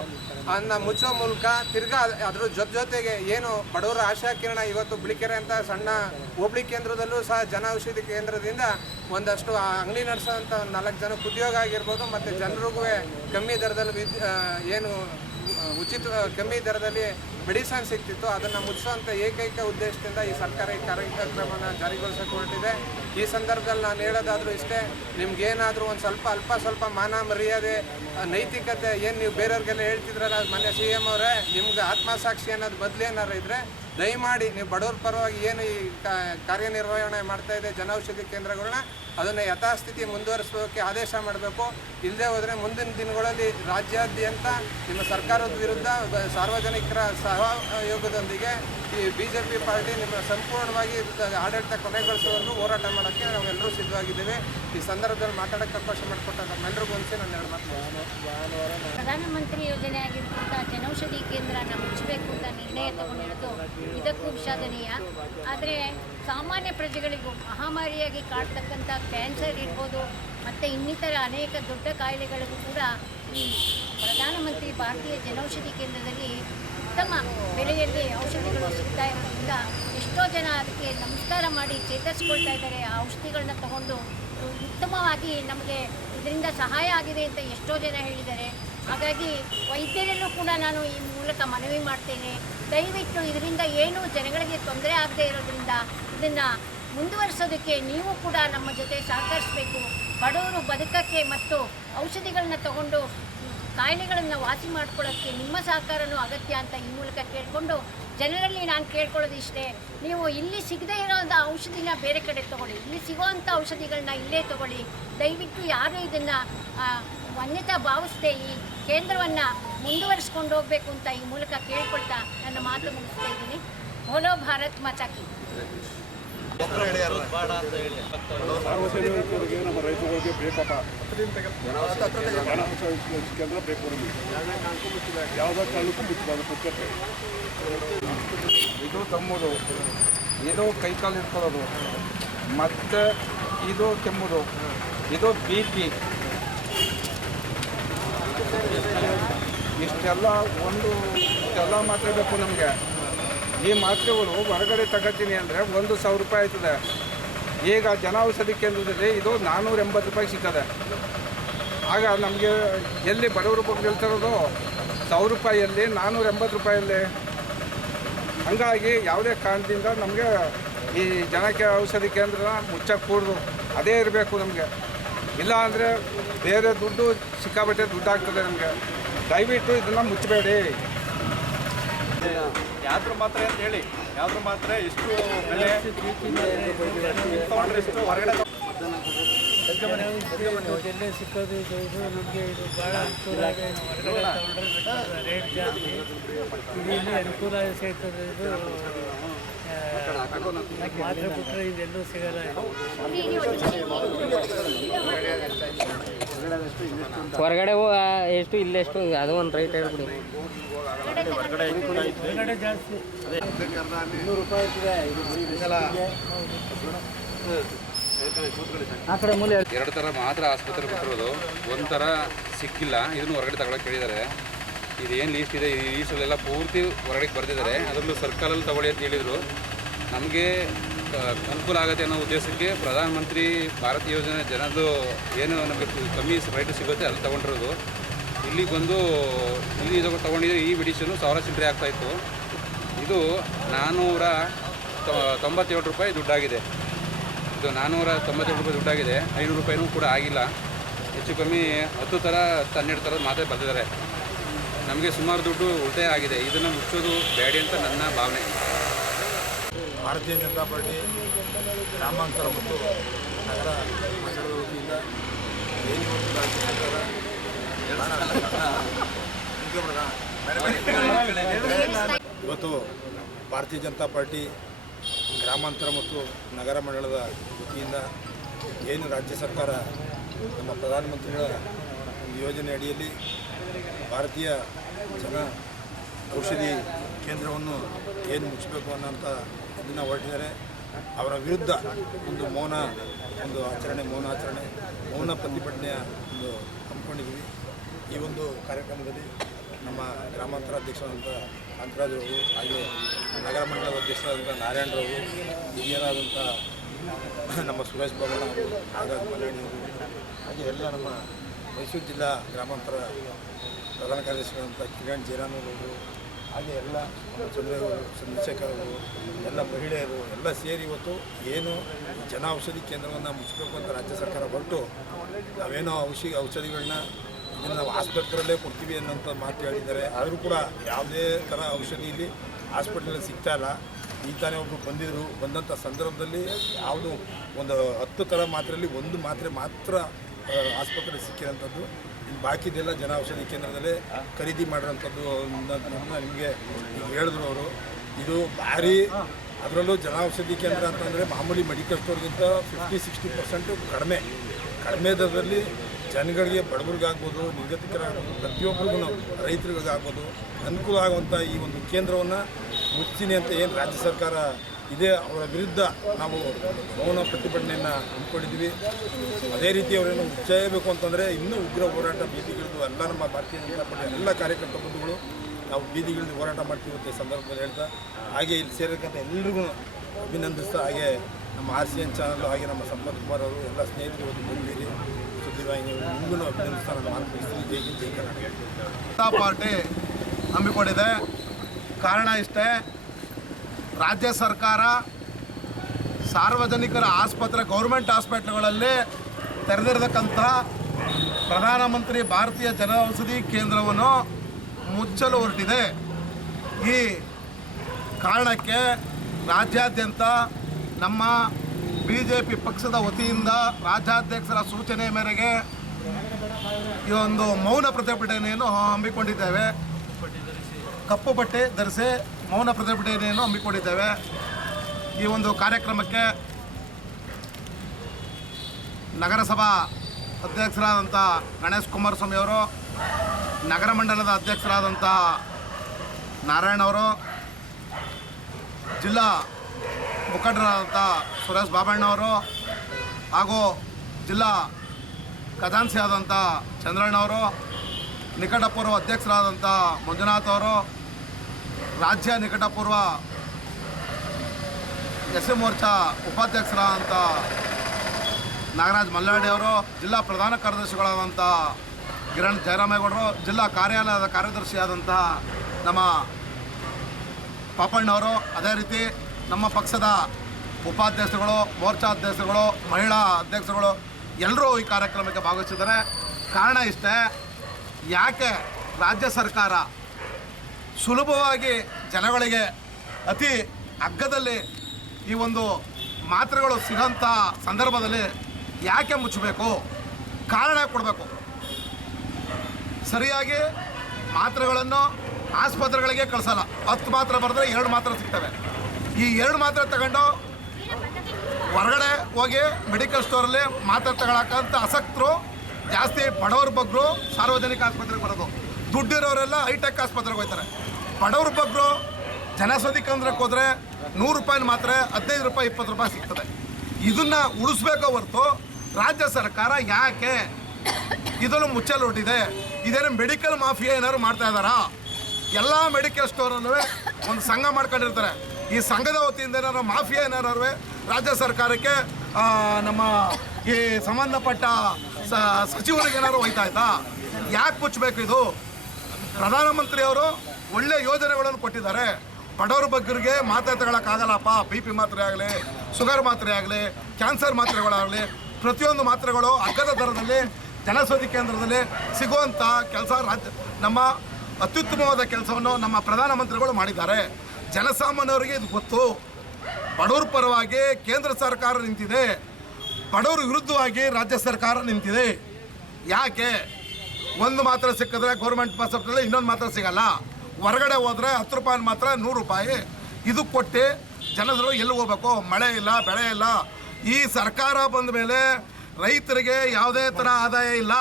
ಅನ್ನ ಮುಚ್ಚೋ ಮೂಲಕ ತಿರ್ಗಾ ಅದ್ರ ಜೊತೆ ಜೊತೆಗೆ ಏನು ಬಡವರ ಆಶಾ ಕಿರಣ ಇವತ್ತು ಬಿಳಿಕೆರೆ ಅಂತ ಸಣ್ಣ ಹೋಬಳಿ ಕೇಂದ್ರದಲ್ಲೂ ಸಹ ಜನ ಔಷಧಿ ಕೇಂದ್ರದಿಂದ ಒಂದಷ್ಟು ಅಂಗಡಿ ನಡೆಸೋಂಥ ಒಂದು ನಾಲ್ಕು ಜನಕ್ಕೆ ಉದ್ಯೋಗ ಆಗಿರ್ಬೋದು ಮತ್ತು ಜನರಿಗೂ ಕಮ್ಮಿ ದರದಲ್ಲಿ ಏನು ಉಚಿತ, ಕಮ್ಮಿ ದರದಲ್ಲಿ ಮೆಡಿಸನ್ ಸಿಗ್ತಿತ್ತು ಅದನ್ನು ಮುಚ್ಚುವಂಥ ಏಕೈಕ ಉದ್ದೇಶದಿಂದ ಈ ಸರ್ಕಾರ ಈ ಕಾರ್ಯಕ್ರಮನ ಜಾರಿಗೊಳಿಸಕ್ಕೆ ಹೊರಟಿದೆ. ಈ ಸಂದರ್ಭದಲ್ಲಿ ನಾನು ಹೇಳೋದಾದರೂ ಇಷ್ಟೇ, ನಿಮ್ಗೇನಾದರೂ ಒಂದು ಸ್ವಲ್ಪ ಅಲ್ಪ ಸ್ವಲ್ಪ ಮಾನ ಮರ್ಯಾದೆ ನೈತಿಕತೆ ಏನು ನೀವು ಬೇರೆಯವ್ರಿಗೆಲ್ಲ ಹೇಳ್ತಿದ್ರಲ್ಲ ಮನೆ ಸಿ ಎಂ ಅವರೇ, ನಿಮ್ಗೆ ಆತ್ಮಸಾಕ್ಷಿ ಅನ್ನೋದು ಬದಲು ಏನಾರು ಇದ್ದರೆ ದಯಮಾಡಿ ನೀವು ಬಡವ್ರ ಪರವಾಗಿ ಏನು ಈ ಕಾರ್ಯನಿರ್ವಹಣೆ ಮಾಡ್ತಾ ಇದೆ ಜನೌಷಧಿ ಕೇಂದ್ರಗಳನ್ನ ಅದನ್ನು ಯಥಾಸ್ಥಿತಿ ಮುಂದುವರಿಸೋಕೆ ಆದೇಶ ಮಾಡಬೇಕು. ಇಲ್ಲದೆ ಹೋದರೆ ಮುಂದಿನ ದಿನಗಳಲ್ಲಿ ರಾಜ್ಯಾದ್ಯಂತ ನಿಮ್ಮ ಸರ್ಕಾರದ ವಿರುದ್ಧ ಸಾರ್ವಜನಿಕರ ಸಹಯೋಗದೊಂದಿಗೆ ಈ ಬಿ ಜೆ ಪಿ ಪಾರ್ಟಿ ನಿಮ್ಮ ಸಂಪೂರ್ಣವಾಗಿ ಆಡಳಿತ ಕೊನೆಗೊಳಿಸುವವರೆಗೂ ಹೋರಾಟ ಮಾಡೋಕ್ಕೆ ನಾವೆಲ್ಲರೂ ಸಿದ್ಧವಾಗಿದ್ದೇವೆ. ಈ ಸಂದರ್ಭದಲ್ಲಿ ಮಾತಾಡೋಕ್ಕೆ ಅವಕಾಶ ಮಾಡಿಕೊಟ್ಟ ಎಲ್ಲರಿಗೂ ಒಂದ್ಸಿ ನಾನು ಎರಡು ಮಾತು ಪ್ರಧಾನಮಂತ್ರಿ ಯೋಜನೆ ಆಗಿರ್ತಕ್ಕಂಥ ಜನೌಷಧಿ ಕೇಂದ್ರನ ಮುಚ್ಚಬೇಕು ಅಂತ ನಿರ್ಣಯ ತಗೊಂಡಿರೋದು ಇದಕ್ಕೂ ವಿಷಾದನೀಯ. ಆದರೆ ಸಾಮಾನ್ಯ ಪ್ರಜೆಗಳಿಗೂ ಮಹಾಮಾರಿಯಾಗಿ ಕಾಡ್ತಕ್ಕಂಥ ಕ್ಯಾನ್ಸರ್ ಇರ್ಬೋದು, ಮತ್ತು ಇನ್ನಿತರ ಅನೇಕ ದೊಡ್ಡ ಕಾಯಿಲೆಗಳಿಗೂ ಕೂಡ ಈ ಪ್ರಧಾನಮಂತ್ರಿ ಭಾರತೀಯ ಜನೌಷಧಿ ಕೇಂದ್ರದಲ್ಲಿ ಉತ್ತಮ ಬೆಲೆಯಲ್ಲಿ ಔಷಧಿಗಳು ಸಿಗ್ತಾ ಇರೋದ್ರಿಂದ ಎಷ್ಟೋ ಜನ ಅದಕ್ಕೆ ನಮಸ್ಕಾರ ಮಾಡಿ ಚೇತರಿಸ್ಕೊಳ್ತಾ ಇದ್ದಾರೆ. ಆ ಔಷಧಿಗಳನ್ನ ತಗೊಂಡು ಉತ್ತಮವಾಗಿ ನಮಗೆ ಇದರಿಂದ ಸಹಾಯ ಆಗಿದೆ ಅಂತ ಎಷ್ಟೋ ಜನ ಹೇಳಿದ್ದಾರೆ. ಹಾಗಾಗಿ ವೈದ್ಯರಲ್ಲೂ ಕೂಡ ನಾನು ಈ ಮೂಲಕ ಮನವಿ ಮಾಡ್ತೇನೆ. ದಯವಿಟ್ಟು ಇದರಿಂದ ಏನು ಜನಗಳಿಗೆ ತೊಂದರೆ ಆಗದೆ ಇರೋದ್ರಿಂದ ಇದನ್ನು ಮುಂದುವರಿಸೋದಕ್ಕೆ ನೀವು ಕೂಡ ನಮ್ಮ ಜೊತೆ ಸಹಕರಿಸಬೇಕು. ಬಡವರು ಬದುಕಕ್ಕೆ ಮತ್ತು ಔಷಧಿಗಳನ್ನ ತಗೊಂಡು ಕಾಯಿಲೆಗಳನ್ನು ವಾಸಿ ಮಾಡ್ಕೊಳ್ಳೋಕ್ಕೆ ನಿಮ್ಮ ಸಹಕಾರನೂ ಅಗತ್ಯ ಅಂತ ಈ ಮೂಲಕ ಕೇಳಿಕೊಂಡು ಜನರಲ್ಲಿ ನಾನು ಕೇಳ್ಕೊಳ್ಳೋದು ಇಷ್ಟೇ, ನೀವು ಇಲ್ಲಿ ಸಿಗದೇ ಇರೋಂಥ ಔಷಧಿನ ಬೇರೆ ಕಡೆ ತಗೊಳ್ಳಿ, ಇಲ್ಲಿ ಸಿಗೋವಂಥ ಔಷಧಿಗಳನ್ನ ಇಲ್ಲೇ ತಗೊಳ್ಳಿ. ದಯವಿಟ್ಟು ಯಾರೂ ಇದನ್ನು ಅನ್ಯತಾ ಭಾವಿಸದೆ ಈ ಕೇಂದ್ರವನ್ನು ಮುಂದುವರಿಸ್ಕೊಂಡು ಹೋಗಬೇಕು ಅಂತ ಈ ಮೂಲಕ ಕೇಳ್ಕೊಳ್ತಾ ನನ್ನ ಮಾತು ಮುಗಿಸ್ತಾ ಇದ್ದೀನಿ. ಹೋಲೋ ಭಾರತ್ ಮಾತಾ ಕಿ. ಸಾರ್ವಜನಿಕರಿಗೆ ನಮ್ಮ ರೈತರಿಗೆ ಬೇಕಪ್ಪ. ಕೇಂದ್ರ ಬೇಕು ನಮಗೆ. ಯಾವುದೇ ಕಾರಣಕ್ಕೂ ಮುಚ್ಚಬಾರ್ದು ಮುಚ್ಚಕ್ಕೆ ಇದು ತಮ್ಮದು ಇದು ಕೈಕಾಲು ಇಟ್ಕೊಳ್ಳೋದು ಮತ್ತು ಇದು ಕೆಮ್ಮುದು. ಇದು ಬಿ ಪಿ. ಇಷ್ಟೆಲ್ಲ ಒಂದು ಇಷ್ಟೆಲ್ಲ ಮಾತ್ರ ಬೇಕು ನಮಗೆ. ಈ ಮಾತ್ರೆಗಳು ಹೊರಗಡೆ ತಗೋತೀನಿ ಅಂದರೆ ಒಂದು ಸಾವಿರ ರೂಪಾಯಿ ಆಯ್ತದೆ. ಈಗ ಜನ ಔಷಧಿ ಕೇಂದ್ರದಲ್ಲಿ ಇದು ನಾನ್ನೂರ ಎಂಬತ್ತು ರೂಪಾಯಿ ಸಿಗ್ತದೆ. ಆಗ ನಮಗೆ ಎಲ್ಲಿ ಬಡವರು ಹೇಳ್ತಿರೋದು, ಸಾವಿರ ರೂಪಾಯಿಯಲ್ಲಿ ನಾನ್ನೂರ ಎಂಬತ್ತು ರೂಪಾಯಲ್ಲಿ ಹಂಗಾಗಿ ಯಾವುದೇ ಕಾರಣದಿಂದ ನಮಗೆ ಈ ಜನಕ್ಕೆ ಔಷಧಿ ಕೇಂದ್ರನ ಮುಚ್ಚಕ್ಕೆ ಅದೇ ಇರಬೇಕು ನಮಗೆ. ಇಲ್ಲ ಅಂದರೆ ಬೇರೆ ದುಡ್ಡು ಸಿಕ್ಕಾಬಟ್ಟೆ ದುಡ್ಡು ಆಗ್ತದೆ ನಮಗೆ. ದಯವಿಟ್ಟು ಇದನ್ನು ಮುಚ್ಚಬೇಡಿ. ಯಾವ್ದ್ರ ಮಾತ್ರ ಅಂತ ಹೇಳಿ, ಯಾವ್ದ್ರ ಮಾತ್ರ ಎಷ್ಟು ಬೆಲೆ ತಗೊಂಡ್ರೆ ಎಷ್ಟು, ಹೊರಗಡೆ ಎಲ್ಲೇ ಸಿಕ್ಕೋದು ಇದು ಭಾಳ ಅನುಕೂಲ ಹೊರಗಡೆ ಇಲ್ಲ ರೇಟ್ ಜಾಸ್ತಿ ಅನುಕೂಲ ಇದು ಬಿಟ್ಟರೆ ಸಿಗಲ್ಲ ಹೊರಗಡೆ ಎಷ್ಟು, ಇಲ್ಲೆಷ್ಟು, ಅದು ಒಂದು ರೈಟ್ ಹೇಳ್ಬಿಡಿ. ಎರಡು ಥರ ಮಾತ್ರ ಆಸ್ಪತ್ರೆ ಕೊಟ್ಟಿರೋದು. ಒಂದು ಥರ ಸಿಕ್ಕಿಲ್ಲ. ಇದನ್ನು ಹೊರಗಡೆ ತಗೊಳಕ್ಕೆ ಹೇಳಿದ್ದಾರೆ. ಇದು ಏನು ಲೀಸ್ಟ್ ಇದೆ? ಈ ಲೀಸ್ಟಲ್ಲೆಲ್ಲ ಪೂರ್ತಿ ಹೊರಗಡೆ ಬರ್ತಿದ್ದಾರೆ ಅದರಲ್ಲೂ ಸರ್ಕಾರಲ್ಲಿ ತಗೊಳ್ಳಿ ಅಂತ ಹೇಳಿದರು. ನಮಗೆ ಅನುಕೂಲ ಆಗುತ್ತೆ ಅನ್ನೋ ಉದ್ದೇಶಕ್ಕೆ ಪ್ರಧಾನಮಂತ್ರಿ ಭಾರತ ಯೋಜನೆ ಜನದ್ದು ಏನು ನಮಗೆ ಕಮ್ಮಿ ರೈಟ್ ಸಿಗುತ್ತೆ ಅಲ್ಲಿ ತೊಗೊಂಡಿರೋದು. ಇಲ್ಲಿಗೆ ಬಂದು, ಇಲ್ಲಿ ಇದು ತೊಗೊಂಡಿದ್ರೆ ಈ ಮೆಡಿಷನು ಸಾವಿರ ಚಿಲ್ಲರೆ ಆಗ್ತಾಯಿತ್ತು ಇದು ನಾನ್ನೂರ ತೊಂಬತ್ತೇಳು ರೂಪಾಯಿ ದುಡ್ಡಾಗಿದೆ. ಇದು ನಾನ್ನೂರ ತೊಂಬತ್ತೇಳು ರೂಪಾಯಿ ದುಡ್ಡಾಗಿದೆ. ಐನೂರು ರೂಪಾಯಿನೂ ಕೂಡ ಆಗಿಲ್ಲ. ಹೆಚ್ಚು ಕಮ್ಮಿ ಹತ್ತು ಥರ, ಹನ್ನೆರಡು ಥರದ ಮಾತ್ರೆ ಬರೆದಿದ್ದಾರೆ ನಮಗೆ ಸುಮಾರು ದುಡ್ಡು ಉಳಿತಾಯ ಆಗಿದೆ. ಇದನ್ನು ಮುಚ್ಚೋದು ಬೇಡಿ ಅಂತ ನನ್ನ ಭಾವನೆ. ಭಾರತೀಯ ಜನತಾ ಪಾರ್ಟಿ ಗ್ರಾಮಾಂತರ ಮತ್ತು ನಗರ ಏನು ಸರ್ಕಾರ ಇವತ್ತು ಭಾರತೀಯ ಜನತಾ ಪಾರ್ಟಿ ಗ್ರಾಮಾಂತರ ಮತ್ತು ನಗರ ಮಂಡಳದ ವತಿಯಿಂದ ಏನು ರಾಜ್ಯ ಸರ್ಕಾರ ನಮ್ಮ ಪ್ರಧಾನಮಂತ್ರಿಗಳ ಯೋಜನೆ ಅಡಿಯಲ್ಲಿ ಭಾರತೀಯ ಜನ ಔಷಧಿ ಕೇಂದ್ರವನ್ನು ಏನು ಮುಚ್ಚಬೇಕು ಅನ್ನೋಂಥ ಇದನ್ನು ಹೊರಟಿದ್ದಾರೆ. ಅವರ ವಿರುದ್ಧ ಒಂದು ಮೌನ, ಒಂದು ಆಚರಣೆ ಮೌನ ಆಚರಣೆ ಮೌನ ಪ್ರತಿಭಟನೆಯ ಒಂದು ಹಮ್ಮಿಕೊಂಡಿದ್ದೀವಿ. ಈ ಒಂದು ಕಾರ್ಯಕ್ರಮದಲ್ಲಿ ನಮ್ಮ ಗ್ರಾಮಾಂತರ ಅಧ್ಯಕ್ಷರಾದಂಥ ಕಾಂತರಾಜರವರು ಹಾಗೆ ನಗರ ಮಂಡಲದ ಅಧ್ಯಕ್ಷರಾದಂಥ ನಾರಾಯಣರವರು ಹಿರಿಯರಾದಂಥ ನಮ್ಮ ಸುರೇಶ್ ಭವನ ಅವರು, ನಾಗರಾಜ್ ಮಲ್ಯಾಣಿ ಅವರು, ಹಾಗೆ ಎಲ್ಲ ನಮ್ಮ ಮೈಸೂರು ಜಿಲ್ಲಾ ಗ್ರಾಮಾಂತರ ಪ್ರಧಾನ ಕಾರ್ಯದರ್ಶಿಗಳಂಥ ಕಿರಣ್ ಜೀರಾನೂರವರು ಹಾಗೆ ಎಲ್ಲ ಚಂದ್ರೇಗೌಡರು ಚಂದ್ರಶೇಖರ್ ಅವರು, ಎಲ್ಲ ಮಹಿಳೆಯರು ಎಲ್ಲ ಸೇರಿ ಇವತ್ತು ಏನು ಜನ ಔಷಧಿ ಕೇಂದ್ರವನ್ನು ಮುಚ್ಚಬೇಕು ಅಂತ ರಾಜ್ಯ ಸರ್ಕಾರ ಹೊರಟು, ನಾವೇನೋ ಔಷಧಿ ಔಷಧಿಗಳನ್ನ ಇದನ್ನು ನಾವು ಆಸ್ಪತ್ರೆಯಲ್ಲೇ ಕೊಡ್ತೀವಿ ಅನ್ನೋಂಥ ಮಾತು ಹೇಳಿದ್ದಾರೆ. ಆದರೂ ಕೂಡ ಯಾವುದೇ ಥರ ಔಷಧಿ ಇಲ್ಲಿ ಹಾಸ್ಪಿಟ್ಲಲ್ಲಿ ಸಿಗ್ತಾ ಇಲ್ಲ. ಈ ತಾನೇ ಒಬ್ಬರು ಬಂದಿದ್ದರು ಬಂದಂಥ ಸಂದರ್ಭದಲ್ಲಿ ಯಾವುದು ಒಂದು ಹತ್ತು ಥರ ಮಾತ್ರೆಯಲ್ಲಿ ಒಂದು ಮಾತ್ರೆ ಮಾತ್ರ ಆಸ್ಪತ್ರೆ ಸಿಕ್ಕಿರೋಂಥದ್ದು. ಇನ್ನು ಬಾಕಿದೆಲ್ಲ ಜನ ಔಷಧಿ ಕೇಂದ್ರದಲ್ಲೇ ಖರೀದಿ ಮಾಡಿರೋಂಥದ್ದು ನಿಮಗೆ ಹೇಳಿದ್ರು ಅವರು. ಇದು ಭಾರಿ ಅದರಲ್ಲೂ ಜನ ಔಷಧಿ ಕೇಂದ್ರ ಅಂತಂದರೆ ಮಾಮೂಲಿ ಮೆಡಿಕಲ್ ಸ್ಟೋರ್ಗಿಂತ ಫಿಫ್ಟಿ ಸಿಕ್ಸ್ಟಿ ಪರ್ಸೆಂಟು ಕಡಿಮೆ. ಕಡಿಮೆ ದರದಲ್ಲಿ ಜನಗಳಿಗೆ ಬಡವರಿಗಾಗ್ಬೋದು ನಿರ್ಗತಿಕರಾಗ್ಬೋದು ಪ್ರತಿಯೊಬ್ಬರಿಗೂ ರೈತರಿಗಾಗ್ಬೋದು ಅನುಕೂಲ ಆಗುವಂಥ ಈ ಒಂದು ಕೇಂದ್ರವನ್ನು ಮುಚ್ಚಿನಿ ಅಂತ ಏನು ರಾಜ್ಯ ಸರ್ಕಾರ ಇದೆ, ಅವರ ವಿರುದ್ಧ ನಾವು ಮೌನ ಪ್ರತಿಭಟನೆಯನ್ನು ಹಮ್ಮಿಕೊಂಡಿದ್ವಿ ಅದೇ ರೀತಿ ಅವರೇನು ಮುಚ್ಚಾಯಬೇಕು ಅಂತಂದರೆ ಇನ್ನೂ ಉಗ್ರ ಹೋರಾಟ ಬೀದಿಗಿಳಿದು ಎಲ್ಲ ನಮ್ಮ ಭಾರತೀಯ ಜನತಾ ಪಕ್ಷ ಎಲ್ಲ ಕಾರ್ಯಕರ್ತ ಬಂಧುಗಳು ನಾವು ಬೀದಿಗಿಳಿದು ಹೋರಾಟ ಮಾಡ್ತೀವಿ ಅಂತ ಸಂದರ್ಭದಲ್ಲಿ ಹೇಳ್ತಾ, ಹಾಗೆ ಇಲ್ಲಿ ಸೇರಿರ್ತಕ್ಕಂಥ ಎಲ್ರಿಗೂ ಅಭಿನಂದಿಸ್ತಾ, ಹಾಗೆ ನಮ್ಮ ಆರ್ ಸಿ ಎನ್ ಚಾನಲ್ ಹಾಗೆ ನಮ್ಮ ಸಂಪತ್ ಕುಮಾರ್ ಅವರು ಎಲ್ಲ ಸ್ನೇಹಿತರು ಇವತ್ತು ಜನತಾ ಪಾರ್ಟಿ ಹಮ್ಮಿಕೊಂಡಿದೆ. ಕಾರಣ ಇಷ್ಟೇ, ರಾಜ್ಯ ಸರ್ಕಾರ ಸಾರ್ವಜನಿಕರ ಆಸ್ಪತ್ರೆ, ಗೌರ್ಮೆಂಟ್ ಹಾಸ್ಪಿಟ್ಲ್ಗಳಲ್ಲಿ ತೆರೆದಿರತಕ್ಕಂಥ ಪ್ರಧಾನಮಂತ್ರಿ ಭಾರತೀಯ ಜನೌಷಧಿ ಕೇಂದ್ರವನ್ನು ಮುಚ್ಚಲು ಹೊರಟಿದೆ. ಈ ಕಾರಣಕ್ಕೆ ರಾಜ್ಯಾದ್ಯಂತ ನಮ್ಮ ಬಿ ಜೆ ಪಿ ಪಕ್ಷದ ವತಿಯಿಂದ ರಾಜ್ಯಾಧ್ಯಕ್ಷರ ಸೂಚನೆ ಮೇರೆಗೆ ಈ ಒಂದು ಮೌನ ಪ್ರತಿಭಟನೆಯನ್ನು ಹಮ್ಮಿಕೊಂಡಿದ್ದೇವೆ. ಕಪ್ಪು ಬಟ್ಟೆ ಧರಿಸಿ ಮೌನ ಪ್ರತಿಭಟನೆಯನ್ನು ಹಮ್ಮಿಕೊಂಡಿದ್ದೇವೆ. ಈ ಒಂದು ಕಾರ್ಯಕ್ರಮಕ್ಕೆ ನಗರಸಭಾ ಅಧ್ಯಕ್ಷರಾದಂಥ ಗಣೇಶ್ ಕುಮಾರಸ್ವಾಮಿ ಅವರು, ನಗರ ಮಂಡಲದ ಅಧ್ಯಕ್ಷರಾದಂಥ ನಾರಾಯಣ ಅವರು, ಜಿಲ್ಲಾ ಮುಖಂಡರಾದಂಥ ಸುರೇಶ್ ಬಾಬಣ್ಣವರು ಹಾಗೂ ಜಿಲ್ಲಾ ಖಜಾನ್ಸಿ ಆದಂಥ ಚಂದ್ರಣ್ಣವರು ನಿಕಟಪೂರ್ವ ಅಧ್ಯಕ್ಷರಾದಂಥ ಮಂಜುನಾಥ್ ಅವರು, ರಾಜ್ಯ ನಿಕಟಪೂರ್ವ ಎಸ್ ಎಂ ಮೋರ್ಚಾ ಉಪಾಧ್ಯಕ್ಷರಾದಂಥ ನಾಗರಾಜ್ ಮಲ್ಲಾಡಿ ಅವರು, ಜಿಲ್ಲಾ ಪ್ರಧಾನ ಕಾರ್ಯದರ್ಶಿಗಳಾದಂಥ ಕಿರಣ್ ಜಯರಾಮೇಗೌಡರು, ಜಿಲ್ಲಾ ಕಾರ್ಯಾಲಯದ ಕಾರ್ಯದರ್ಶಿಯಾದಂಥ ನಮ್ಮ ಪಾಪಣ್ಣವರು, ಅದೇ ರೀತಿ ನಮ್ಮ ಪಕ್ಷದ ಉಪಾಧ್ಯಕ್ಷರುಗಳು, ಮೋರ್ಚಾ ಅಧ್ಯಕ್ಷರುಗಳು, ಮಹಿಳಾ ಅಧ್ಯಕ್ಷರುಗಳು ಎಲ್ಲರೂ ಈ ಕಾರ್ಯಕ್ರಮಕ್ಕೆ ಭಾಗವಹಿಸಿದ್ದಾರೆ. ಕಾರಣ ಇಷ್ಟೇ, ಯಾಕೆ ರಾಜ್ಯ ಸರ್ಕಾರ ಸುಲಭವಾಗಿ ಜನಗಳಿಗೆ ಅತಿ ಅಗ್ಗದಲ್ಲಿ ಈ ಒಂದು ಮಾತ್ರೆಗಳು ಸಿಗೋಂಥ ಸಂದರ್ಭದಲ್ಲಿ ಯಾಕೆ ಮುಚ್ಚಬೇಕು? ಕಾರಣ ಕೊಡಬೇಕು. ಸರಿಯಾಗಿ ಮಾತ್ರೆಗಳನ್ನು ಆಸ್ಪತ್ರೆಗಳಿಗೆ ಕಳಿಸಲ್ಲ. ಹತ್ತು ಮಾತ್ರೆ ಬರೆದ್ರೆ ಎರಡು ಮಾತ್ರೆ ಸಿಗ್ತವೆ. ಈ ಎರಡು ಮಾತ್ರೆ ತಗೊಂಡು ಹೊರಗಡೆ ಹೋಗಿ ಮೆಡಿಕಲ್ ಸ್ಟೋರಲ್ಲಿ ಮಾತ್ರೆ ತಗೊಳಕ್ಕಂತ ಆಸಕ್ತರು, ಜಾಸ್ತಿ ಬಡವ್ರ ಬಗ್ಗರು ಸಾರ್ವಜನಿಕ ಆಸ್ಪತ್ರೆಗೆ ಬರೋದು. ದುಡ್ಡಿರೋರೆಲ್ಲ ಹೈಟೆಕ್ ಆಸ್ಪತ್ರೆಗೆ ಹೋಗ್ತಾರೆ. ಬಡವ್ರ ಬಗ್ಗರು ಜನೌಷಧಿ ಕೇಂದ್ರಕ್ಕೆ ಹೋದರೆ ನೂರು ರೂಪಾಯಿನ ಮಾತ್ರೆ, ಹದಿನೈದು ರೂಪಾಯಿ, ಇಪ್ಪತ್ತು ರೂಪಾಯಿ ಸಿಗ್ತದೆ. ಇದನ್ನ ಉಳಿಸ್ಬೇಕು ಹೊರತು ರಾಜ್ಯ ಸರ್ಕಾರ ಯಾಕೆ ಇದನ್ನು ಮುಚ್ಚಲು ಹೊಟ್ಟಿದೆ ಇದೇನು ಮೆಡಿಕಲ್ ಮಾಫಿಯಾ ಏನಾದ್ರು ಮಾಡ್ತಾ ಇದ್ದಾರಾ? ಎಲ್ಲ ಮೆಡಿಕಲ್ ಸ್ಟೋರಲ್ಲೂ ಒಂದು ಸಂಘ ಮಾಡ್ಕೊಂಡಿರ್ತಾರೆ. ಈ ಸಂಘದ ವತಿಯಿಂದ ಏನಾದ್ರು ಮಾಫಿಯಾ ಏನಾರು ರಾಜ್ಯ ಸರ್ಕಾರಕ್ಕೆ ನಮ್ಮ ಈ ಸಂಬಂಧಪಟ್ಟ ಸಚಿವರಿಗೆ ಏನಾದ್ರು ಹೋಯ್ತಾ ಆಯ್ತಾ ಯಾಕೆ ಮುಚ್ಚಬೇಕು ಇದು? ಪ್ರಧಾನಮಂತ್ರಿ ಅವರು ಒಳ್ಳೆ ಯೋಜನೆಗಳನ್ನು ಕೊಟ್ಟಿದ್ದಾರೆ. ಬಡವರ ಬಗ್ಗೆ ಮಾತ್ರೆ ತಗೊಳಕ್ಕಾಗಲ್ಲಪ್ಪ ಬಿ ಪಿ ಮಾತ್ರೆ ಆಗಲಿ, ಶುಗರ್ ಮಾತ್ರೆ ಆಗಲಿ, ಕ್ಯಾನ್ಸರ್ ಮಾತ್ರೆಗಳಾಗಲಿ, ಪ್ರತಿಯೊಂದು ಮಾತ್ರೆಗಳು ಅಗ್ಗದ ದರದಲ್ಲಿ ಜನೌಷಧಿ ಕೇಂದ್ರದಲ್ಲಿ ಸಿಗುವಂಥ ಕೆಲಸ ರಾಜ್ಯ, ನಮ್ಮ ಅತ್ಯುತ್ತಮವಾದ ಕೆಲಸವನ್ನು ನಮ್ಮ ಪ್ರಧಾನಮಂತ್ರಿಗಳು ಮಾಡಿದ್ದಾರೆ. ಜನಸಾಮಾನ್ಯರಿಗೆ ಇದು ಗೊತ್ತು. ಬಡವರ ಪರವಾಗಿ ಕೇಂದ್ರ ಸರ್ಕಾರ ನಿಂತಿದೆ. ಬಡವರ ವಿರುದ್ಧವಾಗಿ ರಾಜ್ಯ ಸರ್ಕಾರ ನಿಂತಿದೆ. ಯಾಕೆ? ಒಂದು ಮಾತ್ರ ಸಿಕ್ಕಿದ್ರೆ ಗೌರ್ಮೆಂಟ್ ಹಾಸ್ಪಿಟಲ್ ಇನ್ನೊಂದು ಮಾತ್ರ ಸಿಗಲ್ಲ. ಹೊರಗಡೆ ಹೋದರೆ ಹತ್ತು ರೂಪಾಯಿ ಮಾತ್ರ ನೂರು ರೂಪಾಯಿ. ಇದು ಕೊಟ್ಟು ಜನರು ಎಲ್ಲಿ ಹೋಗ್ಬೇಕು? ಮಳೆ ಇಲ್ಲ, ಬೆಳೆ ಇಲ್ಲ. ಈ ಸರ್ಕಾರ ಬಂದ ಮೇಲೆ ರೈತರಿಗೆ ಯಾವುದೇ ಥರ ಆದಾಯ ಇಲ್ಲ.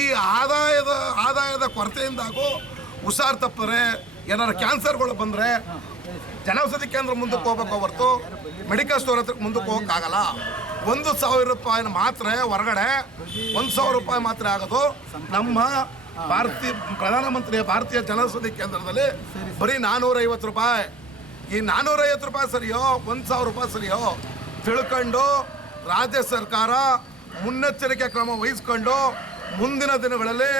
ಈ ಆದಾಯದ ಆದಾಯದ ಕೊರತೆಯಿಂದಾಗೂ ಹುಷಾರು ತಪ್ಪಿದ್ರೆ ಏನಾರು ಕ್ಯಾನ್ಸರ್ಗಳು ಬಂದರೆ ಜನೌಷಧಿ ಕೇಂದ್ರ ಮುಂದಕ್ಕೆ ಹೋಗ್ಬೇಕು ಹೊರತು ಮೆಡಿಕಲ್ ಸ್ಟೋರ್ ಹತ್ರ ಮುಂದಕ್ಕೆ ಹೋಗೋಕ್ಕಾಗಲ್ಲ. ಒಂದು ಸಾವಿರ ರೂಪಾಯಿನ ಮಾತ್ರ ಹೊರಗಡೆ, ಒಂದು ಸಾವಿರ ರೂಪಾಯಿ ಮಾತ್ರ ಆಗೋದು ನಮ್ಮ ಭಾರತೀಯ ಪ್ರಧಾನಮಂತ್ರಿಯ ಭಾರತೀಯ ಜನೌಷಧಿ ಕೇಂದ್ರದಲ್ಲಿ ಬರೀ ನಾನ್ನೂರೈವತ್ತು ರೂಪಾಯಿ. ಈ ನಾನ್ನೂರೈವತ್ತು ರೂಪಾಯಿ ಸರಿಯೋ, ಒಂದು ಸಾವಿರ ರೂಪಾಯಿ ಸರಿಯೋ ತಿಳ್ಕೊಂಡು ರಾಜ್ಯ ಸರ್ಕಾರ ಮುನ್ನೆಚ್ಚರಿಕೆ ಕ್ರಮ ವಹಿಸ್ಕೊಂಡು ಮುಂದಿನ ದಿನಗಳಲ್ಲಿ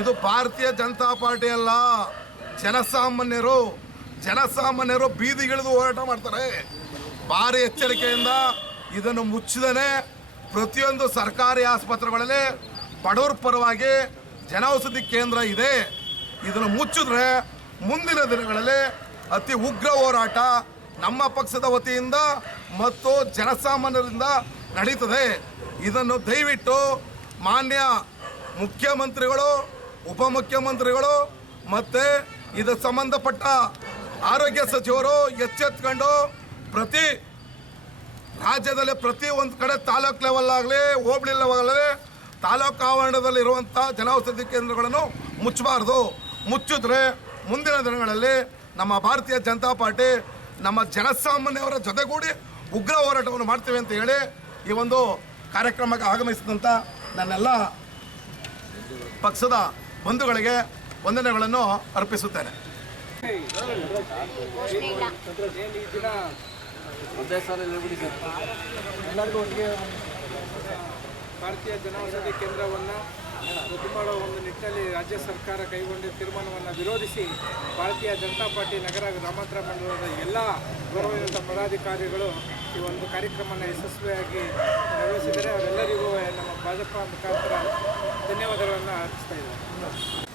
ಇದು ಭಾರತೀಯ ಜನತಾ ಪಾರ್ಟಿ ಅಲ್ಲ ಜನಸಾಮಾನ್ಯರು ಜನಸಾಮಾನ್ಯರು ಬೀದಿಗಿಳಿದು ಹೋರಾಟ ಮಾಡ್ತಾರೆ. ಭಾರಿ ಎಚ್ಚರಿಕೆಯಿಂದ ಇದನ್ನು ಮುಚ್ಚಿದನೆ ಪ್ರತಿಯೊಂದು ಸರ್ಕಾರಿ ಆಸ್ಪತ್ರೆಗಳಲ್ಲಿ ಬಡವರ ಪರವಾಗಿ ಜನೌಷಧಿ ಕೇಂದ್ರ ಇದೆ. ಇದನ್ನು ಮುಚ್ಚಿದ್ರೆ ಮುಂದಿನ ದಿನಗಳಲ್ಲಿ ಅತಿ ಉಗ್ರ ಹೋರಾಟ ನಮ್ಮ ಪಕ್ಷದ ವತಿಯಿಂದ ಮತ್ತು ಜನಸಾಮಾನ್ಯರಿಂದ ನಡೀತದೆ. ಇದನ್ನು ದಯವಿಟ್ಟು ಮಾನ್ಯ ಮುಖ್ಯಮಂತ್ರಿಗಳು, ಉಪಮುಖ್ಯಮಂತ್ರಿಗಳು ಮತ್ತು ಇದಕ್ಕೆ ಸಂಬಂಧಪಟ್ಟ ಆರೋಗ್ಯ ಸಚಿವರು ಎಚ್ಚೆತ್ಕೊಂಡು ಪ್ರತಿ ರಾಜ್ಯದಲ್ಲಿ ಪ್ರತಿ ಒಂದು ಕಡೆ ತಾಲೂಕ್ ಲೆವೆಲ್ ಆಗಲಿ, ಹೋಬಳಿ ಲೆವೆಲ್ ತಾಲೂಕು ಆವರಣದಲ್ಲಿ ಇರುವಂಥ ಜನೌಷಧಿ ಕೇಂದ್ರಗಳನ್ನು ಮುಚ್ಚಬಾರ್ದು. ಮುಚ್ಚಿದ್ರೆ ಮುಂದಿನ ದಿನಗಳಲ್ಲಿ ನಮ್ಮ ಭಾರತೀಯ ಜನತಾ ಪಾರ್ಟಿ, ನಮ್ಮ ಜನಸಾಮಾನ್ಯವರ ಜೊತೆಗೂಡಿ ಉಗ್ರ ಹೋರಾಟವನ್ನು ಮಾಡ್ತೇವೆ ಅಂತ ಹೇಳಿ ಈ ಒಂದು ಕಾರ್ಯಕ್ರಮಕ್ಕೆ ಆಗಮಿಸಿದಂಥ ನನ್ನೆಲ್ಲ ಪಕ್ಷದ ಬಂಧುಗಳಿಗೆ ವಂದನೆಗಳನ್ನು ಅರ್ಪಿಸುತ್ತೇನೆ. ಪ್ರಶ್ನೆ ಇಲ್ಲ ಏನು ಈ ದಿನ ಎಲ್ಲರಿಗೂ ಒಟ್ಟಿಗೆ ಭಾರತೀಯ ಜನೌಷಧಿ ಕೇಂದ್ರವನ್ನು ರದ್ದು ಮಾಡುವ ಒಂದು ನಿಟ್ಟಿನಲ್ಲಿ ರಾಜ್ಯ ಸರ್ಕಾರ ಕೈಗೊಂಡ ತೀರ್ಮಾನವನ್ನು ವಿರೋಧಿಸಿ ಭಾರತೀಯ ಜನತಾ ಪಾರ್ಟಿ ನಗರ ಗ್ರಾಮಾಂತರ ಮಂಡಲದ ಎಲ್ಲ ಗೌರವಯುತ ಪದಾಧಿಕಾರಿಗಳು ಈ ಒಂದು ಕಾರ್ಯಕ್ರಮವನ್ನು ಯಶಸ್ವಿಯಾಗಿ ನೆರವೇರಿಸಿದರೆ ಅವರೆಲ್ಲರಿಗೂ ನಮ್ಮ ಭಾಜಪ ಮುಖಾಂತರ ಧನ್ಯವಾದಗಳನ್ನು ಅರ್ಪಿಸ್ತಾ ಇದ್ದಾರೆ